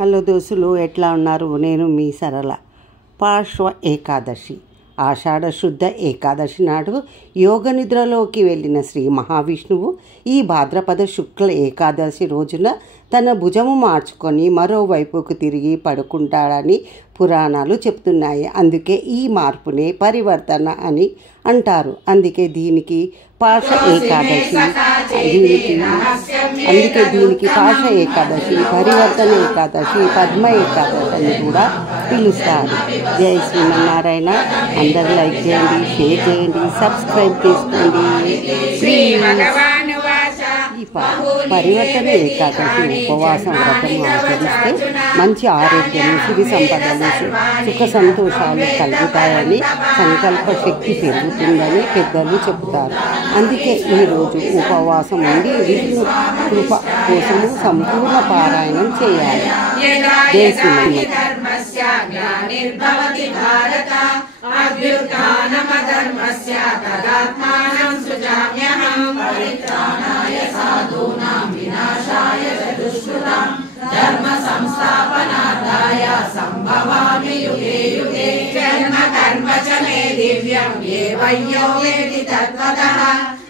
Hello దోస్తులు, ఎట్లా ఉన్నారు? నేను మీ సరళ. పార్శ్వ ఏకాదశి, ఆషాఢ శుద్ధ ఏకాదశి నాడు యోగ నిద్రలోకి వెళ్ళిన శ్రీ మహావిష్ణువు ఈ భాద్రపద శుక్ల ఏకాదశి రోజున తన భుజము మార్చుకొని మరోవైపుకు తిరిగి పడుకుంటాడని పురాణాలు చెప్తున్నాయి. అందుకే ఈ మార్పునే పరివర్తన అని అంటారు. అందుకే దీనికి పార్శ్వ ఏకాదశి పార్శ్వ ఏకాదశి, పరివర్తన ఏకాదశి, పద్మ ఏకాదశి అని కూడా పిలుస్తారు. జై శ్రీమన్నారాయణ. అందరూ లైక్ చేయండి, షేర్ చేయండి, సబ్స్క్రైబ్ చేసుకోండి ప్లీజ్. ఈ పరివర్తన ఏకాదశి ఉపవాసం వ్రతం ఆచరిస్తే మంచి ఆరోగ్యం, సిరి సంపదలు, సుఖ సంతోషాలు కలుగుతాయని, సంకల్ప శక్తి పెరుగుతుందని పెద్దలు చెబుతారు. అందుకే ఈరోజు ఉపవాసం ఉండి విష్ణు కృప కోసము సంపూర్ణ పారాయణం చేయాలి. జై ధర్మ సంస్థాపనార్థాయ సంభవామి యుగే యుగే. జన్మ కర్మ చ మే దివ్యం ఏవయ్యో వేది తత్వతః.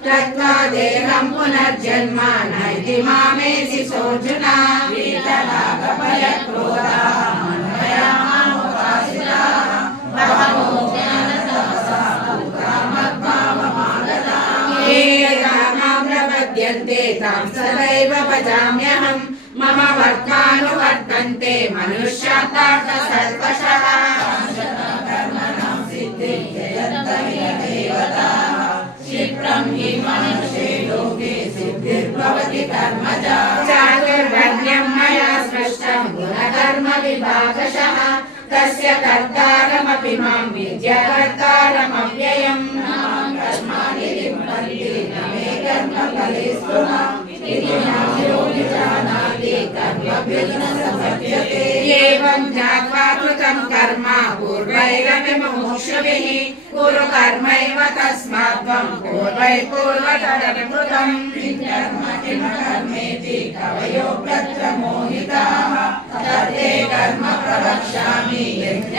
తత్వా దేహం పునర్జన్మ నైతి మామేసి సోర్జున. వీతరాగ భయ క్రోధాః మన్మయామాముపాసితాః. బహవో జ్ఞాన తపసః కామద్భావమాగతాః. ఏ రామాం ప్రపద్యంతే తాం సదైవ భజామ్యహం. మమ వర్త్మానువర్తంతే మనుష్యార్థ సర్వశః. కర్మణం సిద్ధిం జయంతమియ దేవతాః. క్షిప్రం హి మనుష్యే లోకే సిద్ధిర్భవతి కర్మజా. చాతుర్వర్ణ్యం మయా సృష్టం గుణకర్మ విభాగశః. తస్య కర్తారమపి మాం విద్య కర్తారమవ్యయం. నాం కర్మాణి లింపంతి న మే కర్మ ఫలే స్పృహా. ఇది మాం యో విజానాతి కర్మభిర్న సమజ్జతే. ఏవం జ్ఞాత్వా కృతం కర్మ పూర్వైరపి ముముక్షుభిః. కురు కర్మైవ తస్మాత్త్వం పూర్వై పూర్వతరం కృతం. కర్మ కిమ కర్మేతి కవయో ప్రత్యమోహితాః. తత్తే కర్మ ప్రవక్ష్యామి యజ్ఞ